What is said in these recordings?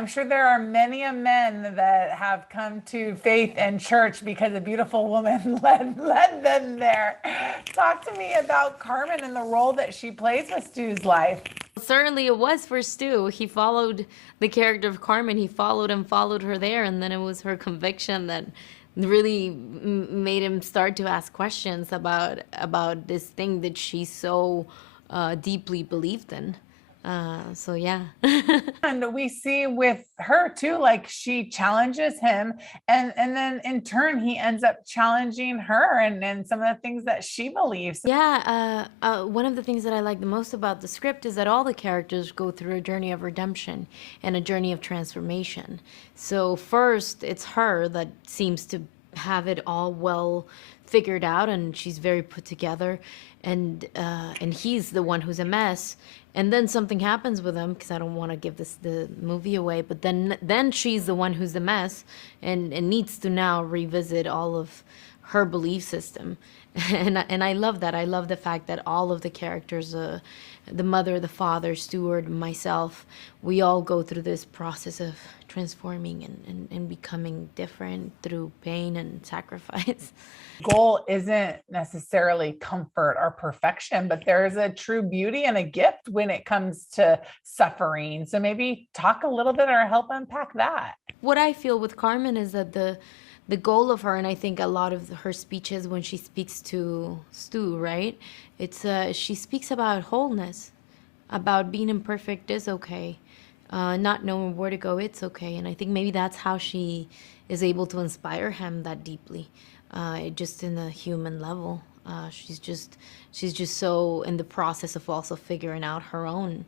I'm sure there are many a men that have come to faith and church because a beautiful woman led them there. Talk to me about Carmen and the role that she plays with Stu's life. Certainly it was for Stu. He followed the character of Carmen. He followed and followed her there, and then it was her conviction that really made him start to ask questions about this thing that she so deeply believed in. So yeah. And we see with her too, like she challenges him, and then in turn he ends up challenging her and some of the things that she believes. Yeah, one of the things that I like the most about the script is that all the characters go through a journey of redemption and a journey of transformation. So first, it's her that seems to have it all well figured out, and she's very put together, and he's the one who's a mess. And then something happens with him, because I don't want to give the movie away. But then she's the one who's the mess, and needs to now revisit all of her belief system. And I love that. I love the fact that all of the characters, the mother, the father, Stuart, myself, we all go through this process of transforming and becoming different through pain and sacrifice. Goal isn't necessarily comfort or perfection, but there's a true beauty and a gift when it comes to suffering. So maybe talk a little bit or help unpack that. What I feel with Carmen is that the goal of her, and I think a lot of her speeches when she speaks to Stu, right? It's she speaks about wholeness, about being imperfect is okay, not knowing where to go, it's okay. And I think maybe that's how she is able to inspire him that deeply, just in a human level. She's just so in the process of also figuring out her own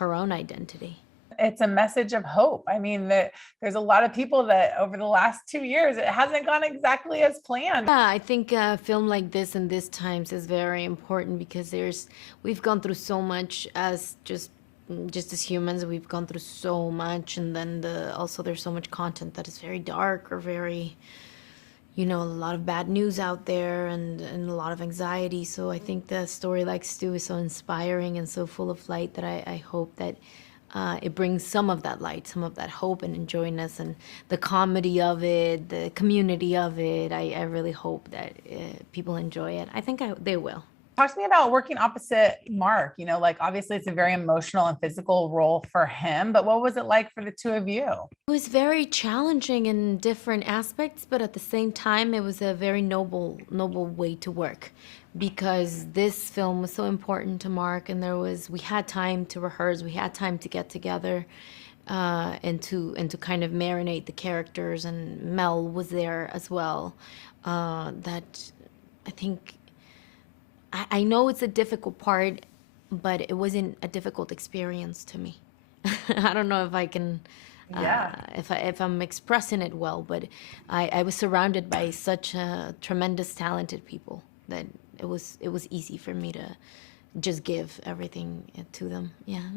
identity. It's a message of hope. I mean, there's a lot of people that over the last 2 years, it hasn't gone exactly as planned. Yeah, I think a film like this in these times is very important because we've gone through so much as just as humans. We've gone through so much, and then also there's so much content that is very dark or very, a lot of bad news out there, and a lot of anxiety. So I think the story like Stu is so inspiring and so full of light that I hope that it brings some of that light, some of that hope and enjoyness, and the comedy of it, the community of it. I really hope that people enjoy it. I think they will. Talk to me about working opposite Mark. Like obviously it's a very emotional and physical role for him, but what was it like for the two of you? It was very challenging in different aspects, but at the same time, it was a very noble way to work, because this film was so important to Mark, and we had time to rehearse, we had time to get together, and to kind of marinate the characters, and Mel was there as well. That I think I know it's a difficult part, but it wasn't a difficult experience to me. I don't know if I can, Yeah. if I'm expressing it well, but I was surrounded by such tremendous talented people that it was easy for me to just give everything to them. Yeah.